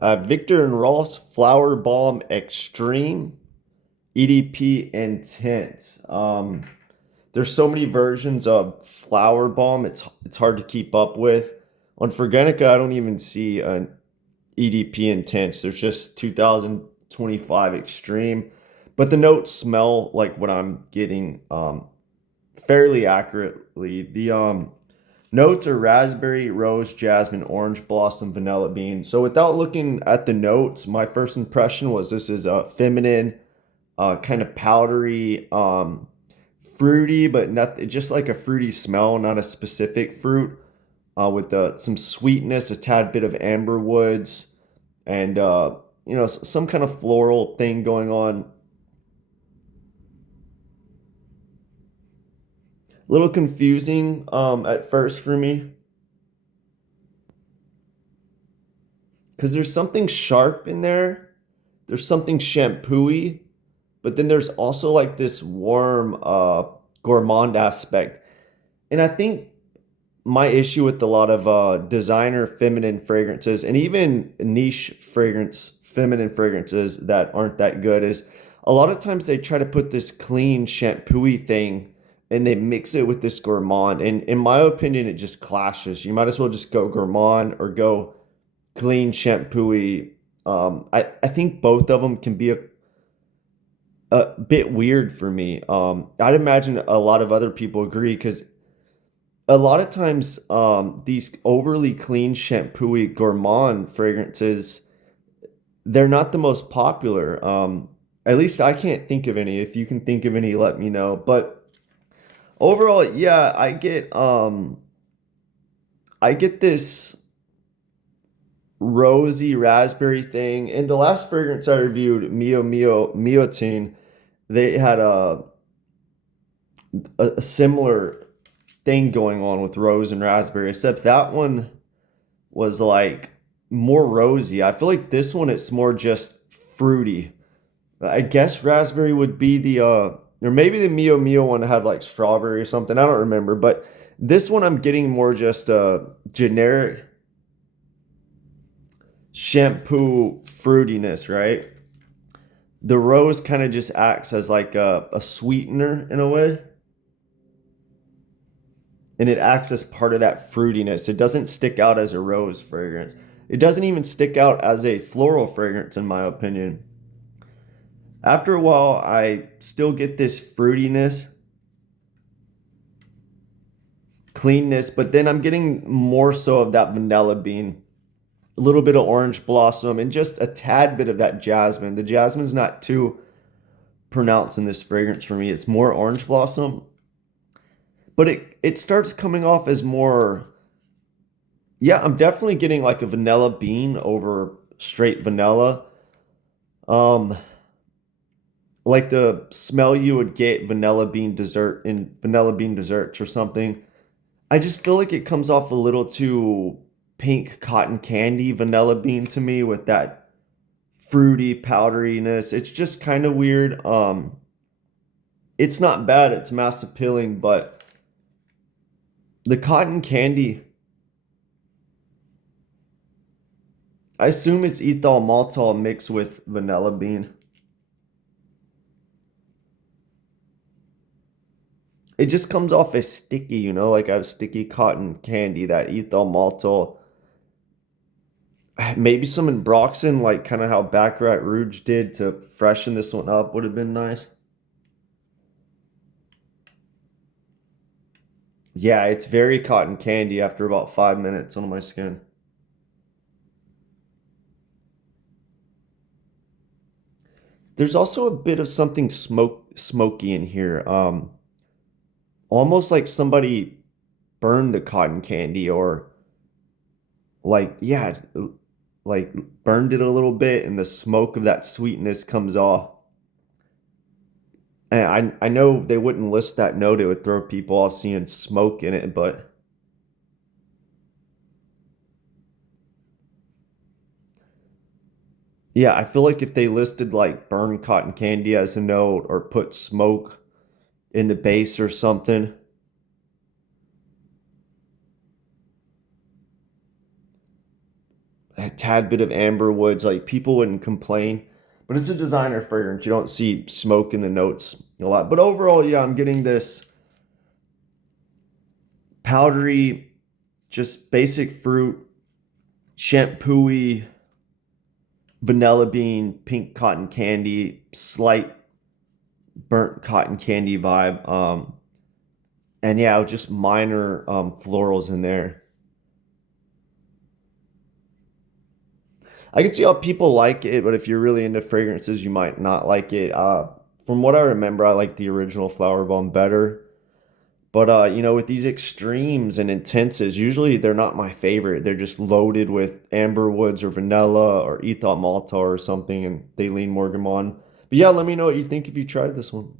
Victor and Rolf's Flowerbomb Extreme EDP Intense. There's so many versions of Flowerbomb. It's hard to keep up with. On Fergenica, I don't even see an EDP Intense. There's just 2025 Extreme, but the notes smell like what I'm getting fairly accurately. The notes are raspberry, rose, jasmine, orange blossom, vanilla bean. So without looking at the notes, my first impression was this is a feminine, kind of powdery, fruity, but not just like a fruity smell, not a specific fruit. With some sweetness, a tad bit of amber woods, and some kind of floral thing going on. A little confusing at first for me because there's something sharp in there. There's something shampooy, but then there's also like this warm, gourmand aspect. And I think my issue with a lot of designer feminine fragrances and even niche feminine fragrances that aren't that good is a lot of times they try to put this clean shampooy thing and they mix it with this gourmand. And in my opinion, it just clashes. You might as well just go gourmand or go clean shampooy. I think both of them can be a bit weird for me. I'd imagine a lot of other people agree because a lot of times these overly clean shampooy gourmand fragrances, they're not the most popular. At least I can't think of any. If you can think of any, let me know. But overall, yeah, I get this rosy raspberry thing. And the last fragrance I reviewed, Mio Miotine, they had a similar thing going on with rose and raspberry, except that one was like more rosy. I feel like this one it's more just fruity. I guess raspberry would be or maybe the Mio one had like strawberry or something. I don't remember, but this one I'm getting more just a generic shampoo fruitiness, right? The rose kind of just acts as like a sweetener in a way, and it acts as part of that fruitiness. It doesn't stick out as a rose fragrance. It doesn't even stick out as a floral fragrance, in my opinion. After a while, I still get this fruitiness, cleanness, but then I'm getting more so of that vanilla bean, a little bit of orange blossom, and just a tad bit of that jasmine. The jasmine's not too pronounced in this fragrance for me. It's more orange blossom, but it starts coming off as more. Yeah, I'm definitely getting like a vanilla bean over straight vanilla. Um, like the smell you would get vanilla bean desserts or something. I just feel like it comes off a little too pink cotton candy vanilla bean to me with that fruity powderiness. It's just kind of weird. It's not bad, it's mass appealing, but the cotton candy, I assume it's ethyl maltol mixed with vanilla bean. It just comes off as sticky, like a sticky cotton candy, that ethyl maltol. Maybe some Broxton, like kind of how Baccarat Rouge did to freshen this one up, would have been nice. Yeah, it's very cotton candy after about 5 minutes on my skin. There's also a bit of something smoky in here. Almost like somebody burned the cotton candy or like, yeah, like burned it a little bit and the smoke of that sweetness comes off. And I know they wouldn't list that note, it would throw people off seeing smoke in it, but yeah, I feel like if they listed like burned cotton candy as a note or put smoke in the base or something, a tad bit of amber woods. Like people wouldn't complain, but it's a designer fragrance. You don't see smoke in the notes a lot. But overall, yeah, I'm getting this powdery, just basic fruit, shampooy, vanilla bean, pink cotton candy, slight burnt cotton candy vibe. And yeah, just minor florals in there. I can see how people like it, but if you're really into fragrances, you might not like it. From what I remember, I like the original Flower Bomb better. But with these extremes and intenses, usually they're not my favorite. They're just loaded with amber woods or vanilla or ethot malta or something, and they lean more gourmand. But yeah, let me know what you think if you tried this one.